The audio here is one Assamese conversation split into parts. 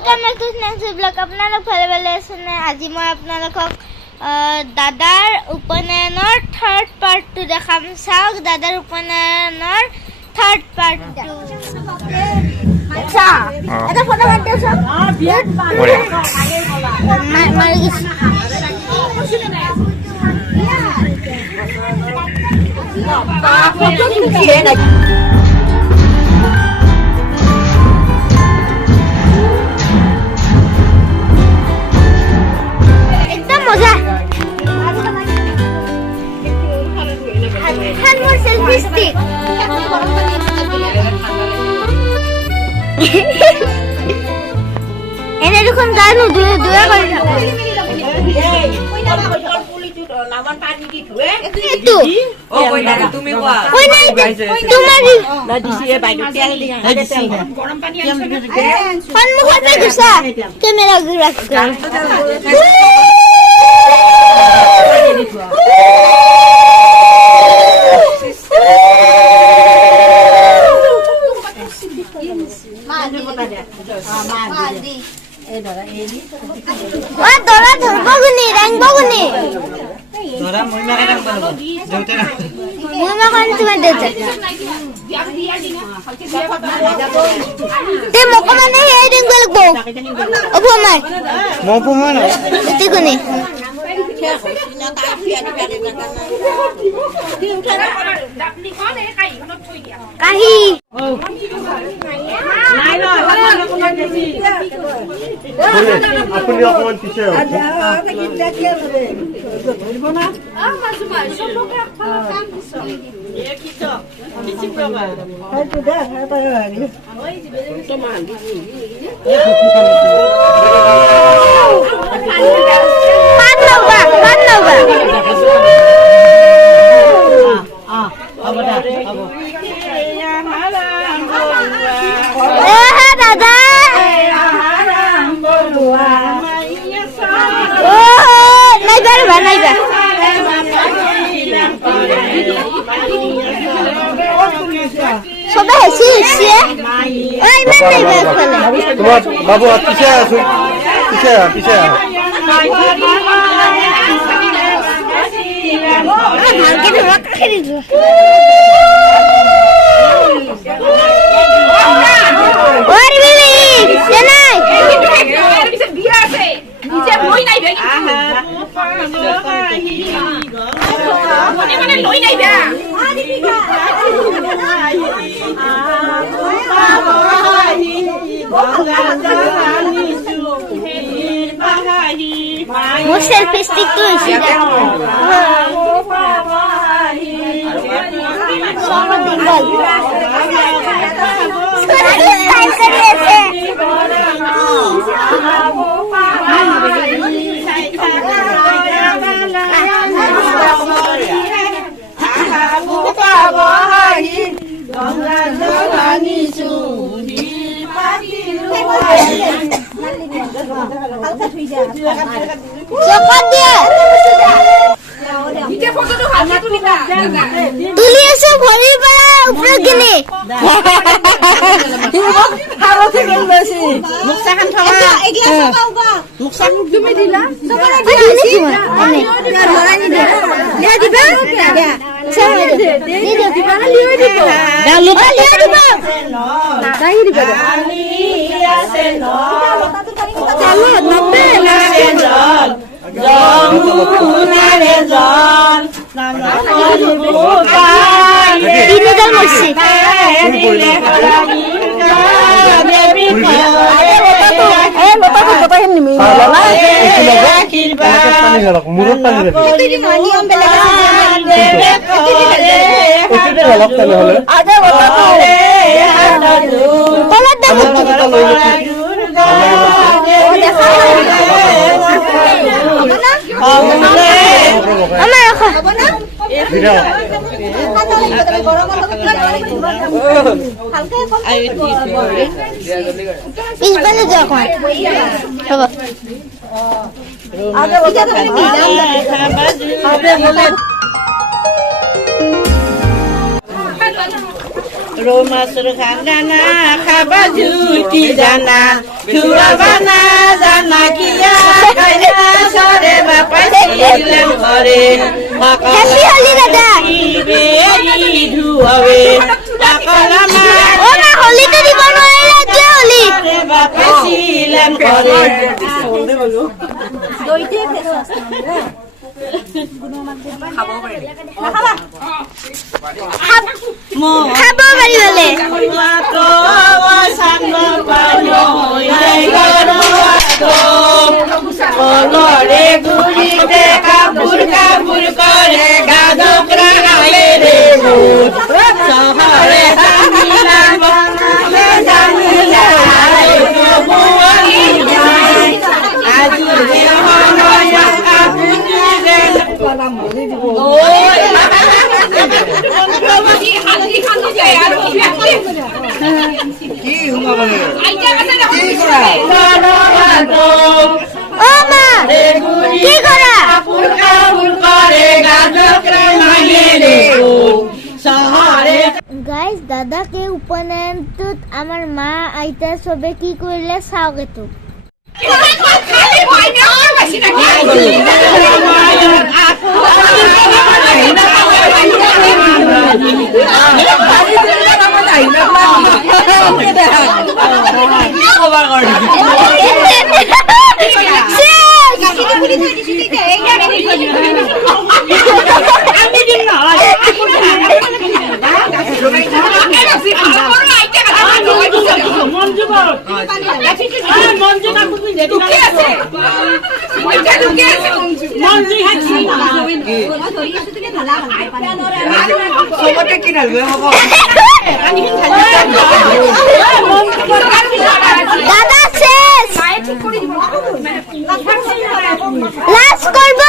Welcome back to next vlog. আপোনালোক ভালে ভালে আছে নে? আজি মই আপোনালোকক দাদাৰ উপনয়নৰ থাৰ্ড পাৰ্টটো দেখাম। চাওক দাদাৰ উপনয়নৰ থাৰ্ড পাৰ্টটো। আচ্ছা এটা ফটো মাৰতে চাওক। বিয়াত মাৰি গিছে। ফটো কিছে না stick. Ini dukun kanu dua kali. Itu. Oh, koi nai tumi kua. Koi nai tumari. Nadi sih baik tiang dia. Nadi sih. Kan muka tu bisa. Kamera gerak. Wah, Dora terbaik ni, rang bagus ni. Dora mau makan rang bagus. Jauh tak? Mau makan cuma desa. Dia mau ke mana ya? Rang bagus bau. Apa man? Mau apa mana? Itu ni. Kahi. আপুনি অকমান পিছে দাদা নাইবা সবাই হেসি হেসি ওই ইমান নাইবা তোমার বাবু পিছে আসো পিছে ভালকে ধরা খেলি ওর বিবি জানাই বিয়া আছে নিজে বই নাই বে মনে লই নাই বে মো সেলফি স্টিক তো এসে তুলি আছে ভৰি পৰা ওপৰত গিনি মুখসাখান থকা এগলা সবাওগা মুখসাখ তুমি দিলা সবাৰে দিলা লৰাই নি দিয়া দিবা দিয়া চাই দিবা লিও দিব গালু লিও দিব তাই দিবা আলি আছে ন চালো নবে না জল যমুনারে জল তিনজন মরছি পিছবালে যাও रोमासुर खाना खाबा झुटी जाना छुआ बना जाना किया कन्या सरे बापा सिलन घरे हैप्पी होली दादा बेरी धुआवे टाकलामा ओ ना होली तो দিব নোৱাৰিলে যে হোলি बापा सिलन घरे দইতে ফেস খাব পাৰি বলে কলরে গুড়িতে কাপুর কাপুর করে গাজকরা আলে রে শহরে জানিলাম আজি রে হনয়া কাপুর রে ও মা কি করা গাইস দাদাকে উপনয়নটোত আমাৰ মা আইতা সবে কি কৰিলে চাওক এটো দাদা শেষ লাস্ট কৰব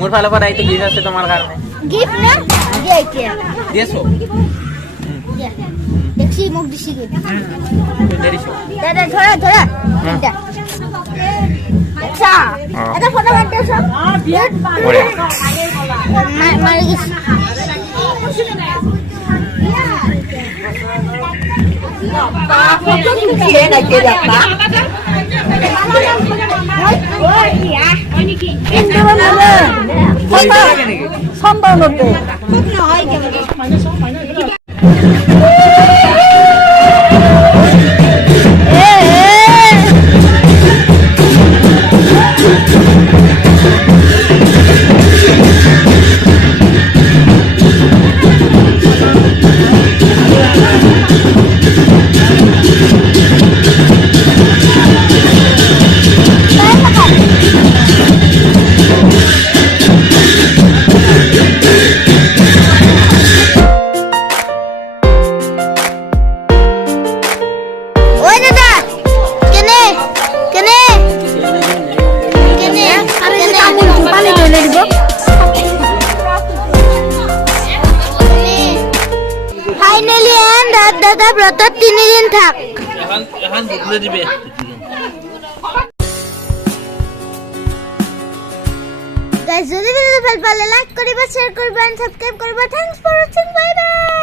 মোৰ ফালৰ পৰা এইটো গিফ্ট আছে তোমাৰ কাৰণে গিফট না দিয়া এতিয়া দিছো দেখি মোক দিছি দেৰিছো দাদা ধৰা ধৰা এটা আচ্ছা এটা ফটো মারতে সব মারি গেছি ফটো কিনছে না কে রাখা ওই ইয়া ওই নাকি ইন্দো বলে সম্ভবতে খুব না হয় কেমন মানে সব মানে এন্ড দাদা ব্রত 3 দিন থাক এখন বুকলে দিবে গাইস যদি ভিডিওটা ভালো লাগলে লাইক করিবা শেয়ার করিবা এন্ড সাবস্ক্রাইব করিবা thanks for watching bye bye